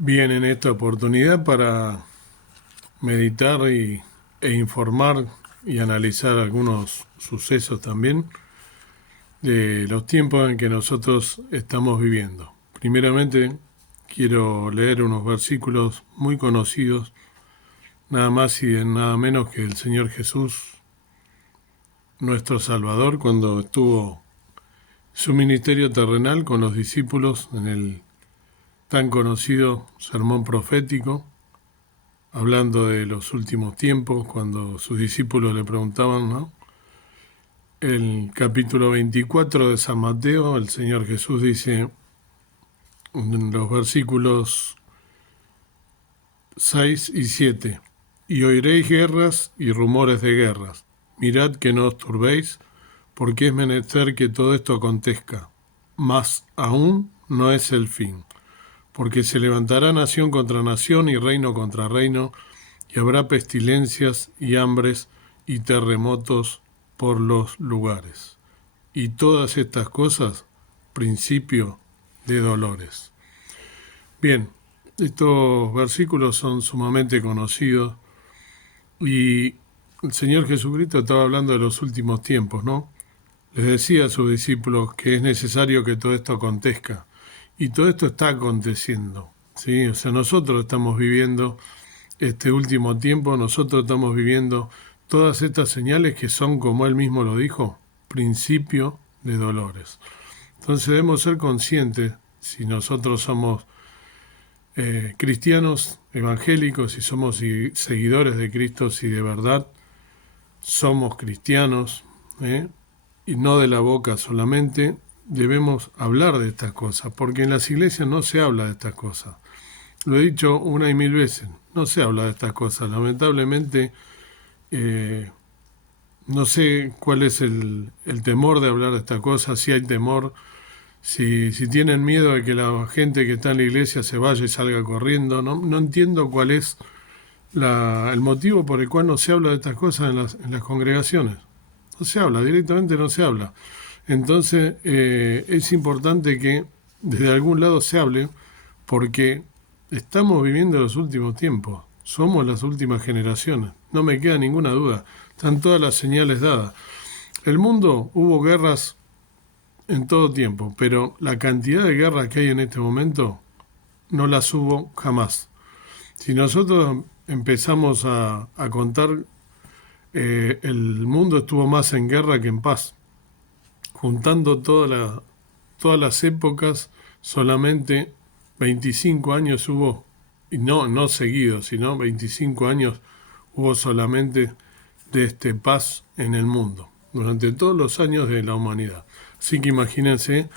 Bien, en esta oportunidad para meditar e informar y analizar algunos sucesos también de los tiempos en que nosotros estamos viviendo. Primeramente, quiero leer unos versículos muy conocidos, nada más y nada menos que el Señor Jesús, nuestro Salvador, cuando estuvo su ministerio terrenal con los discípulos en el tan conocido sermón profético, hablando de los últimos tiempos, cuando sus discípulos le preguntaban, ¿no? El capítulo 24 de San Mateo, el Señor Jesús dice en los versículos 6 y 7, y oiréis guerras y rumores de guerras. Mirad que no os turbéis, porque es menester que todo esto acontezca. Mas aún no es el fin, porque se levantará nación contra nación y reino contra reino, y habrá pestilencias y hambres y terremotos por los lugares. Y todas estas cosas, principio de dolores. Bien, estos versículos son sumamente conocidos y el Señor Jesucristo estaba hablando de los últimos tiempos, ¿no? Les decía a sus discípulos que es necesario que todo esto acontezca. Y todo esto está aconteciendo, ¿sí? O sea, nosotros estamos viviendo este último tiempo, nosotros estamos viviendo todas estas señales que son, como él mismo lo dijo, principio de dolores. Entonces debemos ser conscientes, si nosotros somos cristianos evangélicos, si somos seguidores de Cristo, si de verdad somos cristianos, y no de la boca solamente, debemos hablar de estas cosas, porque en las iglesias no se habla de estas cosas. Lo he dicho una y mil veces, no se habla de estas cosas. Lamentablemente, no sé cuál es el temor de hablar de estas cosas, si hay temor, si tienen miedo de que la gente que está en la iglesia se vaya y salga corriendo. No entiendo cuál es el motivo por el cual no se habla de estas cosas en las congregaciones. No se habla, directamente no se habla. Entonces, es importante que desde algún lado se hable, porque estamos viviendo los últimos tiempos, somos las últimas generaciones, no me queda ninguna duda, están todas las señales dadas. El mundo, hubo guerras en todo tiempo, pero la cantidad de guerras que hay en este momento no las hubo jamás. Si nosotros empezamos a contar, el mundo estuvo más en guerra que en paz, juntando todas las épocas, solamente 25 años hubo, y no seguidos, sino 25 años hubo solamente de paz en el mundo, durante todos los años de la humanidad. Así que imagínense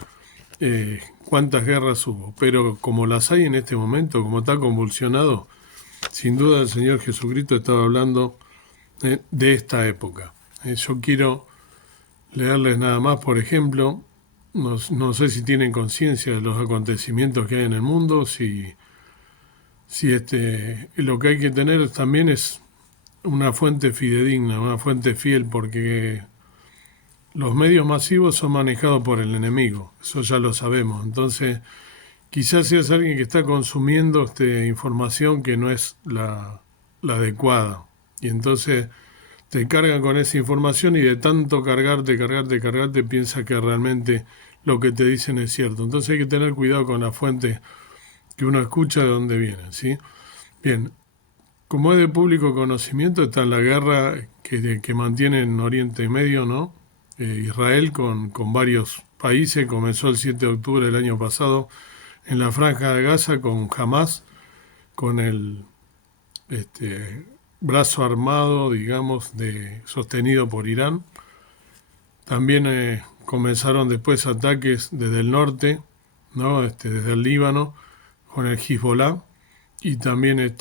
cuántas guerras hubo, pero como las hay en este momento, como está convulsionado, sin duda el Señor Jesucristo estaba hablando de esta época. Yo quiero leerles nada más, por ejemplo, no sé si tienen conciencia de los acontecimientos que hay en el mundo, si lo que hay que tener también es una fuente fidedigna, una fuente fiel, porque los medios masivos son manejados por el enemigo, eso ya lo sabemos. Entonces, quizás seas alguien que está consumiendo información que no es la adecuada, y entonces te cargan con esa información y de tanto cargarte, piensa que realmente lo que te dicen es cierto. Entonces hay que tener cuidado con la fuente que uno escucha de dónde vienen, ¿sí? Bien, como es de público conocimiento, está la guerra que mantiene en Oriente Medio, ¿no? Israel con varios países, comenzó el 7 de octubre del año pasado en la Franja de Gaza con Hamas, con el brazo armado, digamos, sostenido por Irán. También comenzaron después ataques desde el norte, ¿no? Desde el Líbano, con el Hezbollah, y también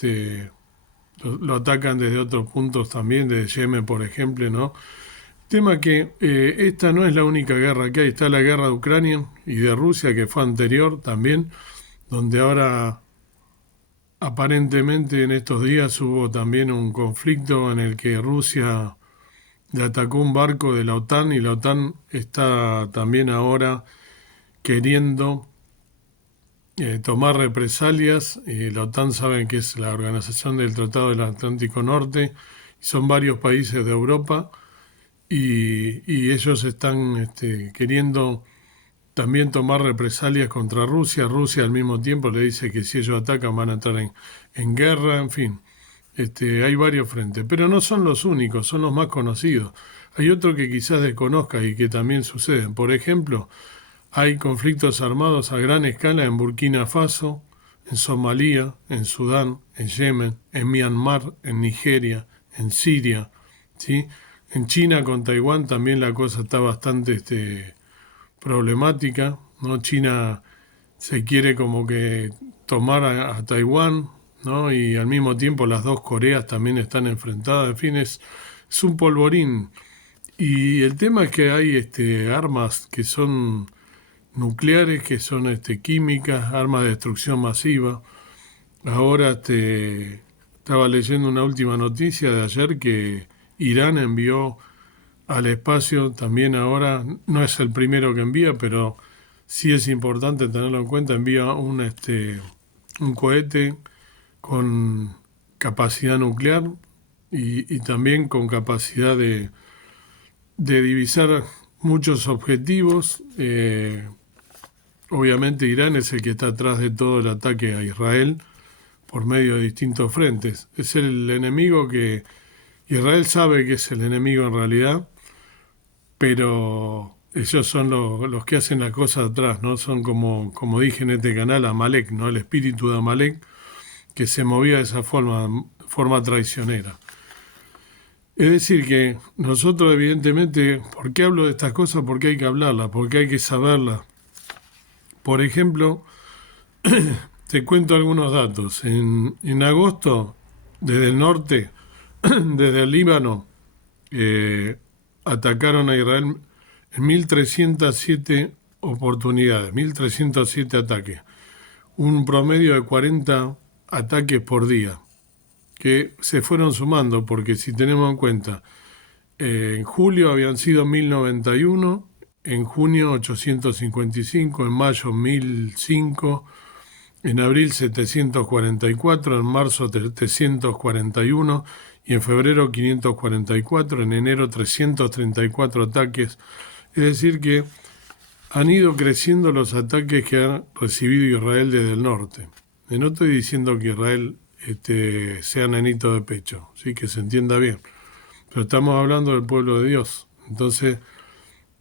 lo atacan desde otros puntos también, desde Yemen, por ejemplo, ¿no? Tema que esta no es la única guerra que hay, está la guerra de Ucrania y de Rusia, que fue anterior también, donde ahora aparentemente en estos días hubo también un conflicto en el que Rusia le atacó un barco de la OTAN, y la OTAN está también ahora queriendo tomar represalias. La OTAN saben que es la Organización del Tratado del Atlántico Norte, son varios países de Europa y ellos están queriendo también tomar represalias contra Rusia. Rusia al mismo tiempo le dice que si ellos atacan van a entrar en guerra, en fin. Hay varios frentes, pero no son los únicos, son los más conocidos. Hay otro que quizás desconozcas y que también suceden. Por ejemplo, hay conflictos armados a gran escala en Burkina Faso, en Somalia, en Sudán, en Yemen, en Myanmar, en Nigeria, en Siria, ¿sí? En China con Taiwán también la cosa está bastante problemática, ¿no? China se quiere como que tomar a Taiwán, ¿no? Y al mismo tiempo las dos Coreas también están enfrentadas, en fin, es un polvorín. Y el tema es que hay armas que son nucleares, que son químicas, armas de destrucción masiva. Ahora estaba leyendo una última noticia de ayer que Irán envió al espacio, también ahora, no es el primero que envía, pero sí es importante tenerlo en cuenta, envía un cohete con capacidad nuclear y también con capacidad de divisar muchos objetivos. Obviamente Irán es el que está atrás de todo el ataque a Israel por medio de distintos frentes. Es el enemigo que Israel sabe que es el enemigo en realidad, pero ellos son los que hacen las cosas atrás, ¿no? Son como dije en este canal, Amalek, ¿no? El espíritu de Amalek que se movía de esa forma traicionera. Es decir, que nosotros evidentemente, ¿por qué hablo de estas cosas? Porque hay que hablarlas, porque hay que saberlas. Por ejemplo, te cuento algunos datos. En agosto, desde el norte, desde el Líbano, atacaron a Israel en 1.307 oportunidades, 1.307 ataques. Un promedio de 40 ataques por día, que se fueron sumando, porque si tenemos en cuenta, en julio habían sido 1.091, en junio 855, en mayo 1.005, en abril 744, en marzo 741 y en febrero 544, en enero 334 ataques. Es decir que han ido creciendo los ataques que ha recibido Israel desde el norte. No estoy diciendo que Israel sea nenito de pecho, sí, que se entienda bien, pero estamos hablando del pueblo de Dios. Entonces,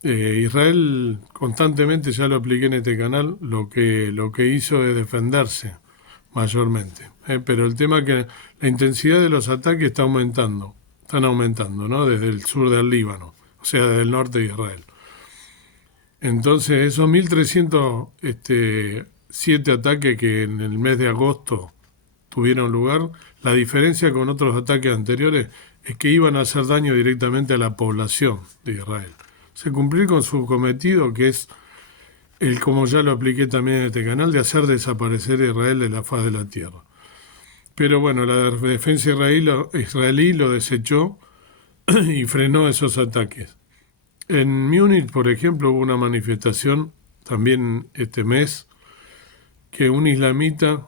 Israel constantemente, ya lo expliqué en este canal, lo que hizo es defenderse mayormente. Pero el tema es que la intensidad de los ataques están aumentando, ¿no? Desde el sur del Líbano, o sea, desde el norte de Israel. Entonces, esos 1.307 ataques que en el mes de agosto tuvieron lugar, la diferencia con otros ataques anteriores es que iban a hacer daño directamente a la población de Israel. Se cumplir con su cometido, que es como ya lo apliqué también en este canal, de hacer desaparecer a Israel de la faz de la tierra. Pero bueno, la defensa israelí lo desechó y frenó esos ataques. En Múnich, por ejemplo, hubo una manifestación también este mes que un islamita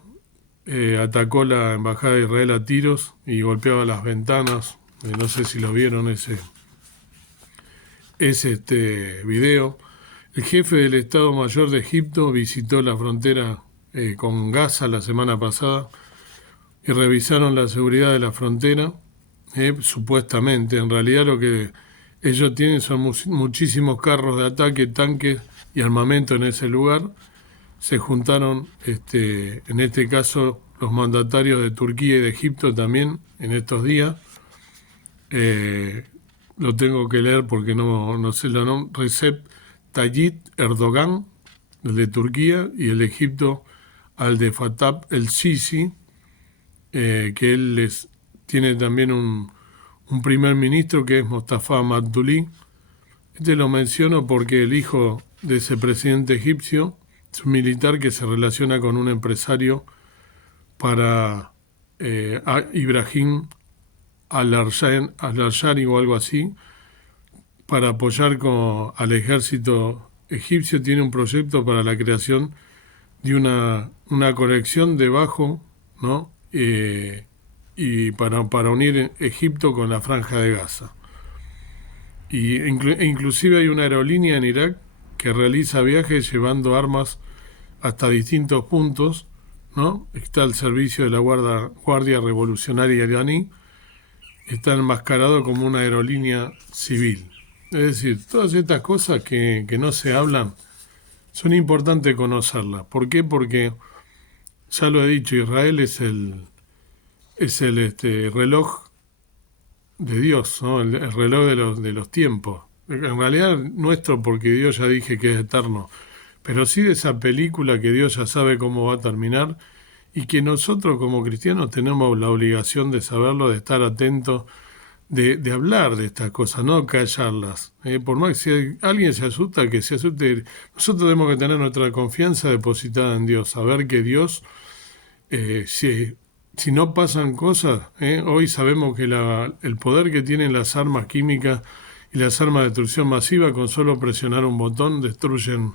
atacó la embajada de Israel a tiros y golpeaba las ventanas. No sé si lo vieron ese video. El jefe del Estado Mayor de Egipto visitó la frontera con Gaza la semana pasada y revisaron la seguridad de la frontera, supuestamente. En realidad lo que ellos tienen son muchísimos carros de ataque, tanques y armamento en ese lugar. Se juntaron, en este caso, los mandatarios de Turquía y de Egipto también en estos días. Lo tengo que leer porque no sé el nombre. Recep Tayyip Erdogan, el de Turquía, y el de Egipto, al de Fattah el-Sisi, que él tiene también un primer ministro que es Mustafa Maduli. Lo menciono porque el hijo de ese presidente egipcio es un militar que se relaciona con un empresario para Ibrahim al-Arshari o algo así, para apoyar al ejército egipcio. Tiene un proyecto para la creación de una conexión de bajo, ¿no? Y para unir Egipto con la Franja de Gaza. E inclusive hay una aerolínea en Irak que realiza viajes llevando armas hasta distintos puntos, ¿no? Está al servicio de la Guardia Revolucionaria iraní, está enmascarado como una aerolínea civil. Es decir, todas estas cosas que no se hablan son importantes conocerlas. ¿Por qué? Porque, ya lo he dicho, Israel es el reloj de Dios, ¿no? El reloj de los tiempos. En realidad nuestro, porque Dios ya dije que es eterno, pero sí de esa película que Dios ya sabe cómo va a terminar y que nosotros como cristianos tenemos la obligación de saberlo, de estar atentos, de hablar de estas cosas, no callarlas. Por más que si alguien se asusta, que se asuste, nosotros tenemos que tener nuestra confianza depositada en Dios, saber que Dios, si no pasan cosas, hoy sabemos que el poder que tienen las armas químicas y las armas de destrucción masiva, con solo presionar un botón, destruyen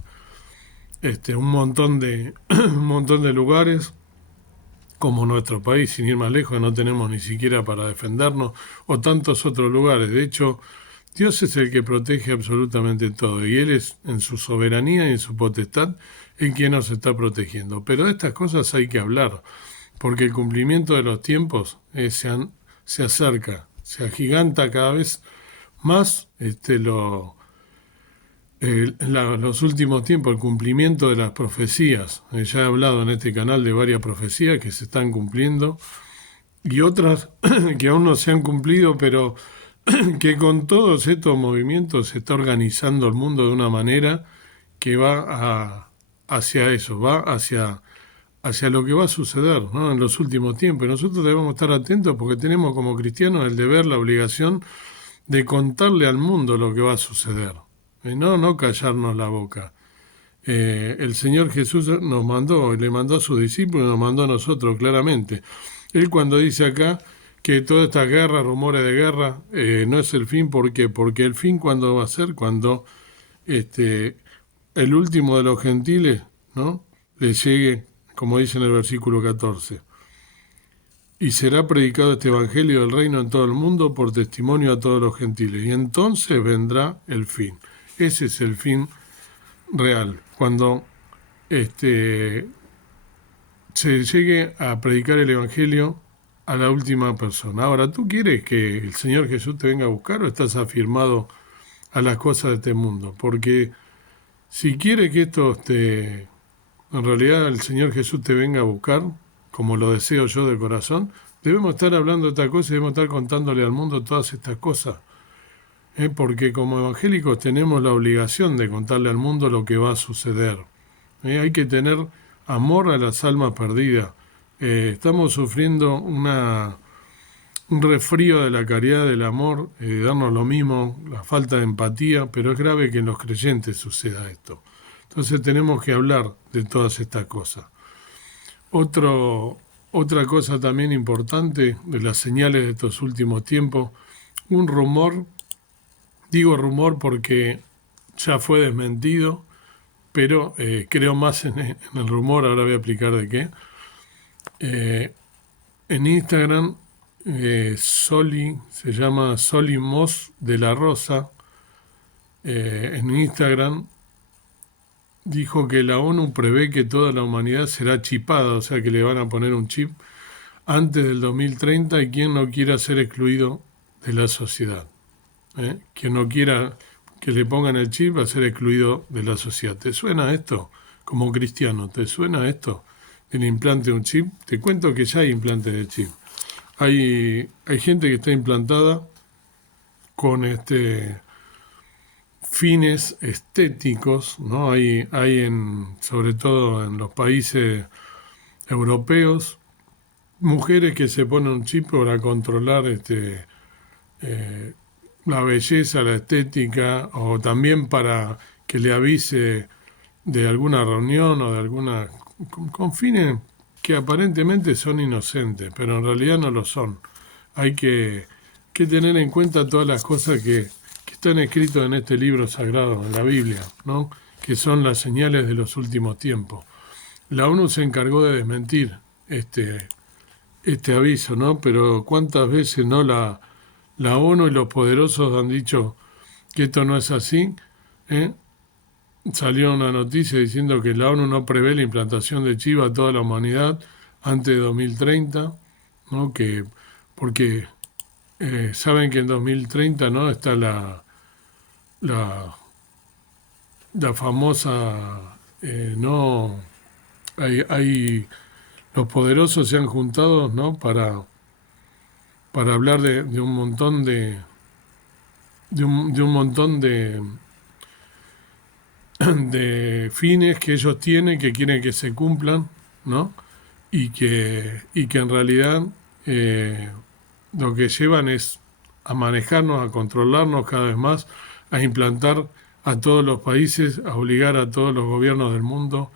un montón de, un montón de lugares, como nuestro país, sin ir más lejos, no tenemos ni siquiera para defendernos, o tantos otros lugares. De hecho, Dios es el que protege absolutamente todo, y Él es, en su soberanía y en su potestad, el que nos está protegiendo. Pero de estas cosas hay que hablar, porque el cumplimiento de los tiempos se acerca, se agiganta cada vez más los últimos tiempos, el cumplimiento de las profecías. Ya he hablado en este canal de varias profecías que se están cumpliendo y otras que aún no se han cumplido, pero que con todos estos movimientos se está organizando el mundo de una manera que hacia eso, va hacia lo que va a suceder, ¿no? En los últimos tiempos. Y nosotros debemos estar atentos porque tenemos como cristianos el deber, la obligación de contarle al mundo lo que va a suceder. No callarnos la boca. El Señor Jesús nos mandó, le mandó a sus discípulos y nos mandó a nosotros claramente. Él cuando dice acá que toda esta guerra, rumores de guerra, no es el fin, ¿por qué? Porque el fin cuando va a ser, cuando el último de los gentiles, ¿no? Le llegue, como dice en el versículo 14. Y será predicado este evangelio del reino en todo el mundo por testimonio a todos los gentiles. Y entonces vendrá el fin. Ese es el fin real. Cuando se llegue a predicar el evangelio a la última persona. Ahora, ¿tú quieres que el Señor Jesús te venga a buscar o estás afirmado a las cosas de este mundo? Porque si quiere que en realidad el Señor Jesús te venga a buscar, como lo deseo yo de corazón, debemos estar hablando de esta cosa y debemos estar contándole al mundo todas estas cosas. Porque como evangélicos tenemos la obligación de contarle al mundo lo que va a suceder. Hay que tener amor a las almas perdidas. Estamos sufriendo un resfrío de la caridad, del amor, darnos lo mismo, la falta de empatía, pero es grave que en los creyentes suceda esto. Entonces tenemos que hablar de todas estas cosas. Otra cosa también importante de las señales de estos últimos tiempos, un rumor, digo rumor porque ya fue desmentido, pero creo más en el rumor, ahora voy a explicar de qué. En Instagram, se llama Soli Moss de la Rosa, en Instagram dijo que la ONU prevé que toda la humanidad será chipada, o sea que le van a poner un chip antes del 2030 y quien no quiera ser excluido de la sociedad. Quien no quiera que le pongan el chip va a ser excluido de la sociedad. ¿Te suena esto? Como cristiano, ¿te suena esto? El implante de un chip. Te cuento que ya hay implantes de chip. Hay gente que está implantada con fines estéticos, ¿no? Hay sobre todo en los países europeos, mujeres que se ponen un chip para controlar la belleza, la estética, o también para que le avise de alguna reunión o de alguna, con fines que aparentemente son inocentes, pero en realidad no lo son. Hay que tener en cuenta todas las cosas que están escritas en este libro sagrado, en la Biblia, ¿no? Que son las señales de los últimos tiempos. la ONU se encargó de desmentir este, este aviso, ¿no? Pero cuántas veces, ¿no? La ONU y los poderosos han dicho que esto no es así, ¿eh? Salió una noticia diciendo que la ONU no prevé la implantación de chip a toda la humanidad antes de 2030, ¿no? Porque saben que en 2030, ¿no? Está la, la famosa, no, hay, los poderosos se han juntado, ¿no? Para hablar de un montón de un montón de fines que ellos tienen, que quieren que se cumplan, ¿no? Y que en realidad eh, lo que llevan es a manejarnos, a controlarnos cada vez más, a implantar a todos los países, a obligar a todos los gobiernos del mundo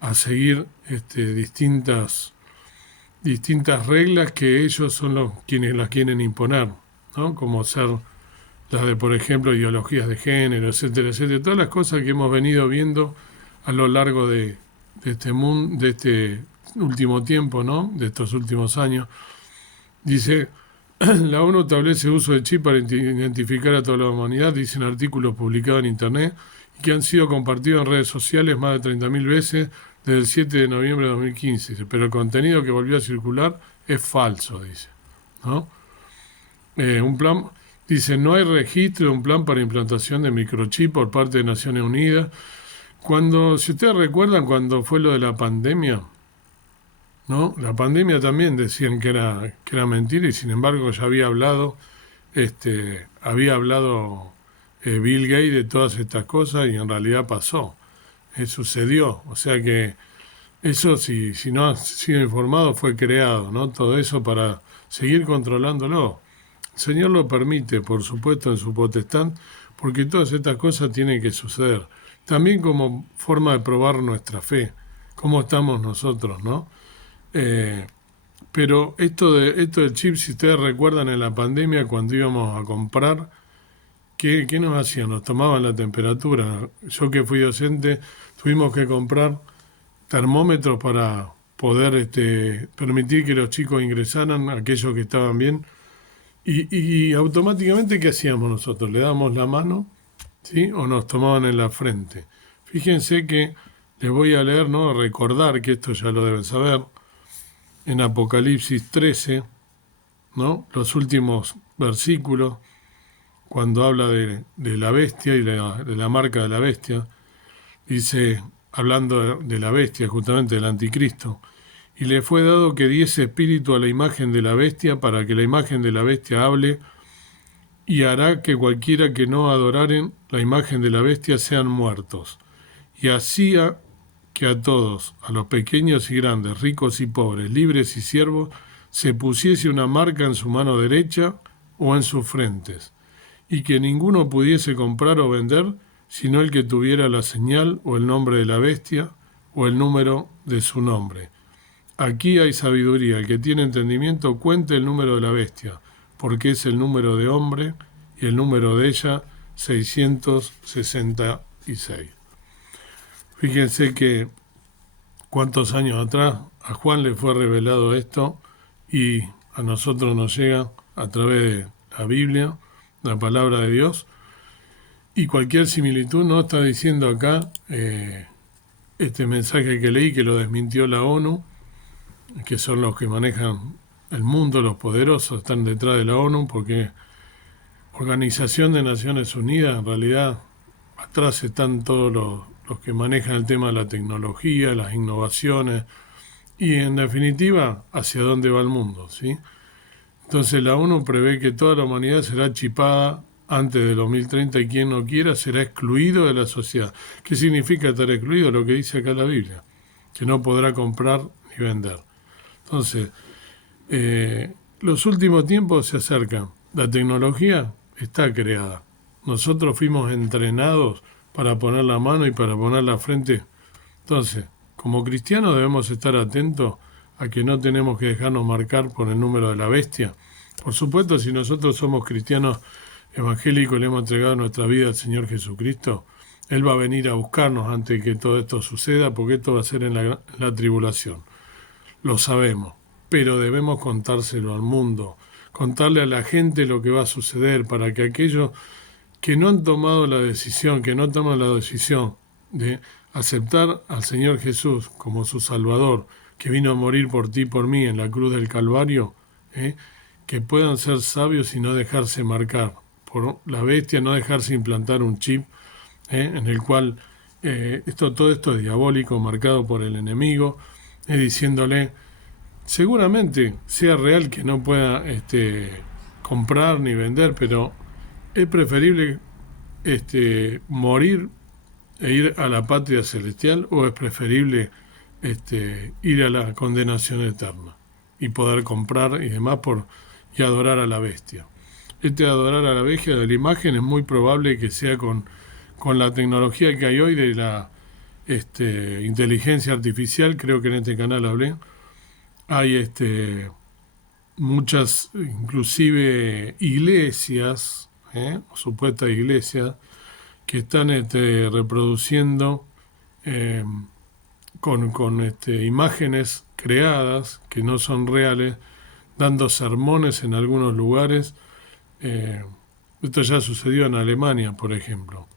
a seguir distintas reglas que ellos son los quienes las quieren imponer, ¿no? Como ser las de, por ejemplo, ideologías de género, etcétera, etcétera, todas las cosas que hemos venido viendo a lo largo de este mundo, de este último tiempo, ¿no? De estos últimos años. Dice, la ONU establece uso de chip para identificar a toda la humanidad, dicen artículos publicados en Internet y que han sido compartidos en redes sociales más de 30.000 veces desde el 7 de noviembre de 2015. Dice, pero el contenido que volvió a circular es falso, dice, ¿no? Un plan, dice, no hay registro de un plan para implantación de microchip por parte de Naciones Unidas. Si ustedes recuerdan cuando fue lo de la pandemia, ¿no? La pandemia también decían que era mentira y sin embargo ya había hablado Bill Gates de todas estas cosas y en realidad pasó, sucedió. O sea que eso, si no ha sido informado, fue creado, ¿no? Todo eso para seguir controlándolo. El Señor lo permite, por supuesto, en su potestad, porque todas estas cosas tienen que suceder. También como forma de probar nuestra fe, cómo estamos nosotros, ¿no? Eh, pero esto del chip, si ustedes recuerdan en la pandemia, cuando íbamos a comprar, ¿qué nos hacían? Nos tomaban la temperatura. Yo que fui docente, tuvimos que comprar termómetros para poder permitir que los chicos ingresaran, aquellos que estaban bien. Y automáticamente, ¿qué hacíamos nosotros? ¿Le damos la mano? ¿Sí? ¿O nos tomaban en la frente? Fíjense que les voy a leer, ¿no? Recordar que esto ya lo deben saber. En Apocalipsis 13, ¿no? Los últimos versículos, cuando habla de la bestia y de la marca de la bestia, dice, hablando de la bestia, justamente del anticristo, y le fue dado que diese espíritu a la imagen de la bestia para que la imagen de la bestia hable y hará que cualquiera que no adoraren la imagen de la bestia sean muertos. Y hacía que a todos, a los pequeños y grandes, ricos y pobres, libres y siervos, se pusiese una marca en su mano derecha o en sus frentes, y que ninguno pudiese comprar o vender, sino el que tuviera la señal o el nombre de la bestia o el número de su nombre. Aquí hay sabiduría, el que tiene entendimiento cuente el número de la bestia, porque es el número de hombre y el número de ella 666. Fíjense que cuántos años atrás a Juan le fue revelado esto y a nosotros nos llega a través de la Biblia, la palabra de Dios, y cualquier similitud no está diciendo acá este mensaje que leí que lo desmintió la ONU, que son los que manejan el mundo, los poderosos están detrás de la ONU, porque Organización de Naciones Unidas, en realidad atrás están todos los que manejan el tema de la tecnología, las innovaciones y en definitiva hacia dónde va el mundo, ¿sí? Entonces la ONU prevé que toda la humanidad será chipada antes de 2030 y quien no quiera será excluido de la sociedad. ¿Qué significa estar excluido? Lo que dice acá la Biblia, que no podrá comprar ni vender. Entonces, los últimos tiempos se acercan. La tecnología está creada. Nosotros fuimos entrenados para poner la mano y para poner la frente. Entonces, como cristianos debemos estar atentos a que no tenemos que dejarnos marcar por el número de la bestia. Por supuesto, si nosotros somos cristianos evangélicos y le hemos entregado nuestra vida al Señor Jesucristo, Él va a venir a buscarnos antes de que todo esto suceda, porque esto va a ser en la tribulación. Lo sabemos, pero debemos contárselo al mundo, contarle a la gente lo que va a suceder para que aquellos que no han tomado la decisión, que no toman la decisión de aceptar al Señor Jesús como su Salvador, que vino a morir por ti y por mí en la cruz del Calvario, que puedan ser sabios y no dejarse marcar por la bestia, no dejarse implantar un chip en el cual todo esto es diabólico, marcado por el enemigo, diciéndole, seguramente sea real que no pueda comprar ni vender, pero es preferible morir e ir a la patria celestial, o es preferible ir a la condenación eterna y poder comprar y demás y adorar a la bestia. Adorar a la bestia de la imagen es muy probable que sea con la tecnología que hay hoy de la inteligencia artificial. Creo que en este canal hablé, hay muchas, inclusive iglesias, supuestas iglesias, que están reproduciendo eh, con imágenes creadas que no son reales, dando sermones en algunos lugares. Esto ya sucedió en Alemania, por ejemplo.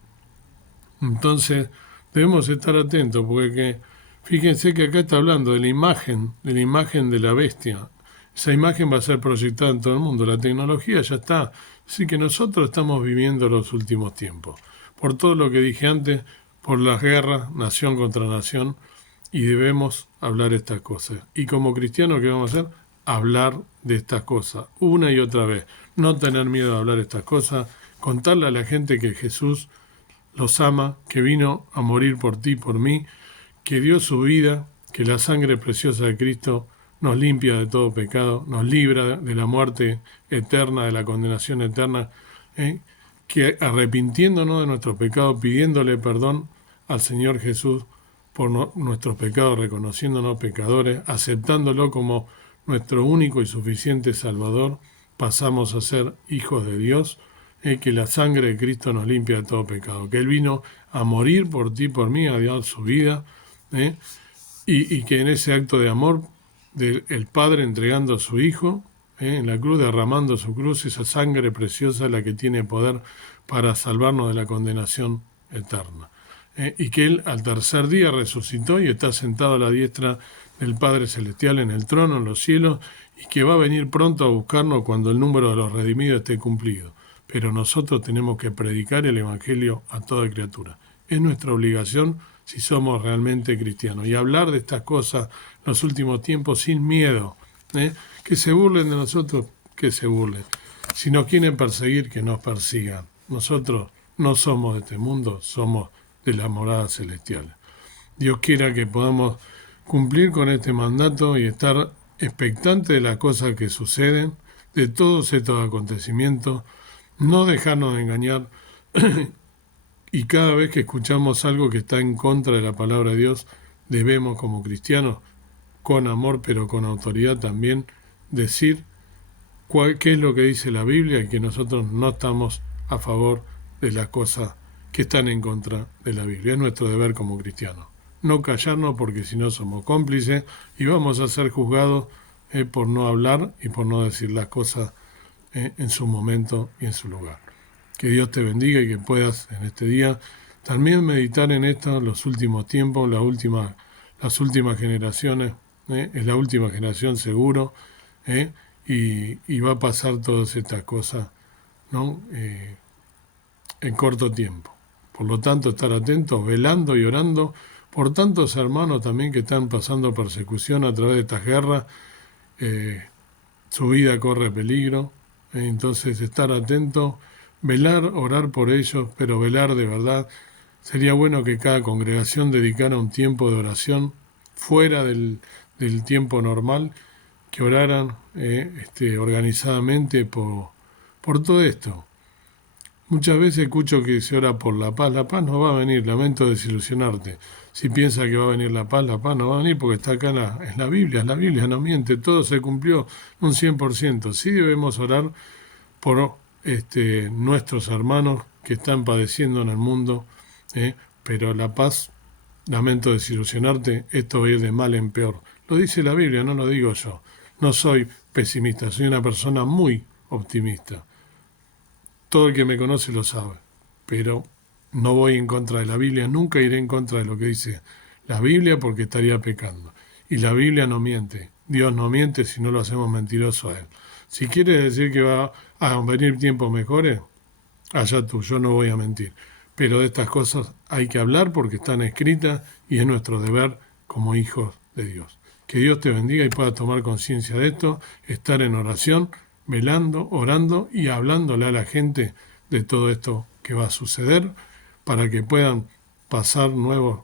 Entonces, debemos estar atentos, porque fíjense que acá está hablando de la imagen de la bestia. Esa imagen va a ser proyectada en todo el mundo. La tecnología ya está. Así que nosotros estamos viviendo los últimos tiempos. Por todo lo que dije antes, por las guerras, nación contra nación, y debemos hablar estas cosas. Y como cristianos, ¿qué vamos a hacer? Hablar de estas cosas una y otra vez. No tener miedo de hablar estas cosas, contarle a la gente que Jesús los ama, que vino a morir por ti y por mí, que dio su vida, que la sangre preciosa de Cristo nos limpia de todo pecado, nos libra de la muerte eterna, de la condenación eterna, que arrepintiéndonos de nuestros pecados, pidiéndole perdón al Señor Jesús por nuestros pecados, reconociéndonos pecadores, aceptándolo como nuestro único y suficiente Salvador, pasamos a ser hijos de Dios, que la sangre de Cristo nos limpia de todo pecado, que Él vino a morir por ti y por mí, a dar su vida, y que en ese acto de amor del Padre entregando a su Hijo, en la cruz, derramando su cruz, esa sangre preciosa es la que tiene poder para salvarnos de la condenación eterna. Y que Él al tercer día resucitó y está sentado a la diestra del Padre Celestial en el trono, en los cielos, y que va a venir pronto a buscarnos cuando el número de los redimidos esté cumplido. Pero nosotros tenemos que predicar el Evangelio a toda criatura. Es nuestra obligación si somos realmente cristianos. Y hablar de estas cosas en los últimos tiempos sin miedo. Que se burlen de nosotros, que se burlen. Si nos quieren perseguir, que nos persigan. Nosotros no somos de este mundo, somos de las moradas celestiales. Dios quiera que podamos cumplir con este mandato y estar expectantes de las cosas que suceden, de todos estos acontecimientos, no dejarnos de engañar y cada vez que escuchamos algo que está en contra de la palabra de Dios, debemos como cristianos, con amor pero con autoridad también, decir qué es lo que dice la Biblia y que nosotros no estamos a favor de las cosas que están en contra de la Biblia. Es nuestro deber como cristianos. No callarnos, porque si no somos cómplices y vamos a ser juzgados por no hablar y por no decir las cosas en su momento y en su lugar. Que Dios te bendiga y que puedas en este día también meditar en esto, los últimos tiempos, las últimas generaciones, es la última generación seguro, y va a pasar todas estas cosas, ¿no? En corto tiempo. Por lo tanto, estar atentos, velando y orando por tantos hermanos también que están pasando persecución a través de estas guerras. Su vida corre peligro. Entonces, estar atento, velar, orar por ellos, pero velar de verdad. Sería bueno que cada congregación dedicara un tiempo de oración fuera del tiempo normal, que oraran organizadamente por todo esto. Muchas veces escucho que se ora por la paz. La paz no va a venir, lamento desilusionarte. Si piensa que va a venir la paz no va a venir, porque está acá en la Biblia. La Biblia no miente, todo se cumplió un 100%. Sí debemos orar por nuestros hermanos que están padeciendo en el mundo, Pero la paz, lamento desilusionarte, esto va a ir de mal en peor. Lo dice la Biblia, no lo digo yo. No soy pesimista, soy una persona muy optimista. Todo el que me conoce lo sabe, pero no voy en contra de la Biblia, nunca iré en contra de lo que dice la Biblia porque estaría pecando. Y la Biblia no miente, Dios no miente si no lo hacemos mentiroso a Él. Si quiere decir que va a venir tiempos mejores, allá tú, yo no voy a mentir. Pero de estas cosas hay que hablar porque están escritas y es nuestro deber como hijos de Dios. Que Dios te bendiga y puedas tomar conciencia de esto, estar en oración, velando, orando y hablándole a la gente de todo esto que va a suceder para que puedan pasar nuevos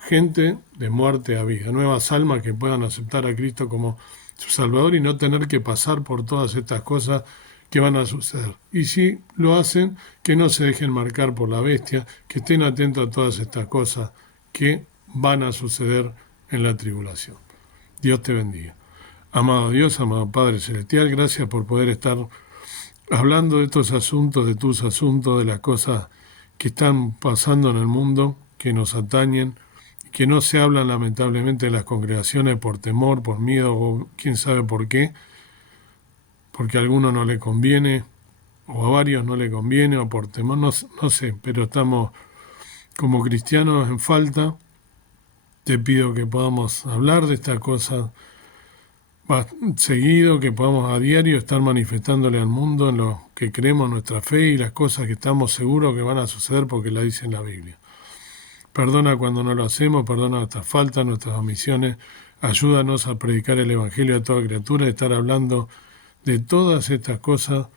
gente de muerte a vida, nuevas almas que puedan aceptar a Cristo como su Salvador y no tener que pasar por todas estas cosas que van a suceder. Y si lo hacen, que no se dejen marcar por la bestia, que estén atentos a todas estas cosas que van a suceder en la tribulación. Dios te bendiga. Amado Dios, amado Padre Celestial, gracias por poder estar hablando de estos asuntos, de tus asuntos, de las cosas que están pasando en el mundo, que nos atañen, que no se hablan lamentablemente en las congregaciones por temor, por miedo o quién sabe por qué, porque a alguno no le conviene, o a varios no le conviene, o por temor, no sé, pero estamos como cristianos en falta. Te pido que podamos hablar de estas cosas seguido, que podamos a diario estar manifestándole al mundo en lo que creemos, nuestra fe y las cosas que estamos seguros que van a suceder porque la dice en la Biblia. Perdona cuando no lo hacemos, perdona nuestras faltas, nuestras omisiones, ayúdanos a predicar el Evangelio a toda criatura, a estar hablando de todas estas cosas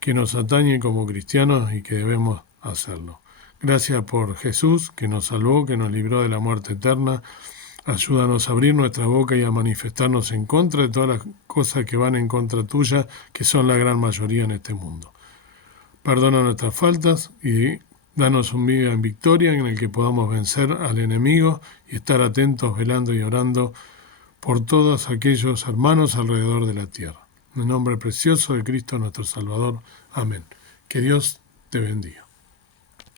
que nos atañen como cristianos y que debemos hacerlo. Gracias por Jesús, que nos salvó, que nos libró de la muerte eterna. Ayúdanos a abrir nuestra boca y a manifestarnos en contra de todas las cosas que van en contra tuya, que son la gran mayoría en este mundo. Perdona nuestras faltas y danos un día en victoria en el que podamos vencer al enemigo y estar atentos, velando y orando por todos aquellos hermanos alrededor de la tierra. En el nombre precioso de Cristo nuestro Salvador. Amén. Que Dios te bendiga.